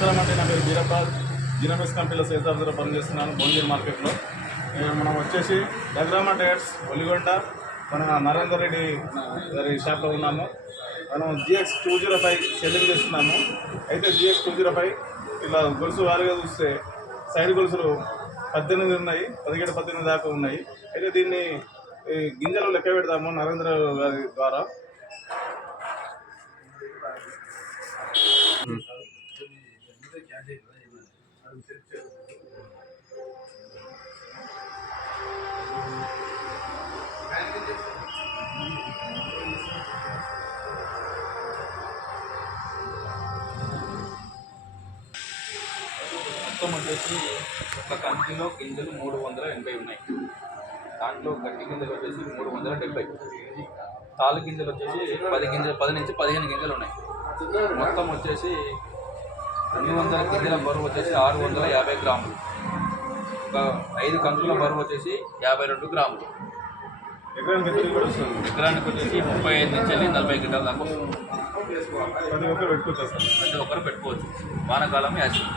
నమస్కారం అండి. నా పేరు బీరప్ప. జినోమిక్స్ కంపెనీలో సేల్స్ ఆఫీసర్గా పనిచేస్తున్నాను భువనగిరి మార్కెట్లో. మనం వచ్చేసి డగ్రామా టైర్స్ ఒలిగొండ మన నరేందర్ రెడ్డి గారి షాప్లో ఉన్నాము. మనం GX205 సెల్లింగ్ చేస్తున్నాము. అయితే GX205 ఇలా గొలుసు వారిగా చూస్తే సైడ్ గొలుసులు 18 ఉన్నాయి, 17-18 దాకా ఉన్నాయి. అయితే దీన్ని గింజలు లెక్క పెడతాము నరేంద్ర గారి ద్వారా. మొత్తం వచ్చేసి ఒక కంకిలో గింజలు 380 ఉన్నాయి. దాంట్లో గట్టి గింజలు వచ్చేసి 370, తాలు గింజలు వచ్చేసి 10 నుంచి 15 గింజలు ఉన్నాయి. మొత్తం వచ్చేసి 200 గింజల బరువు వచ్చేసి 650 గ్రాములు. ఒక 5 కంకుల బరువు వచ్చేసి 52 గ్రాములు. ఎకరానికి వచ్చేసి 35 నుంచి 40 గింజల దాకా వస్తుంది. ప్రతి ఒక్కరు పెట్టుకోవచ్చు. వానాకాలం యాక్చువల్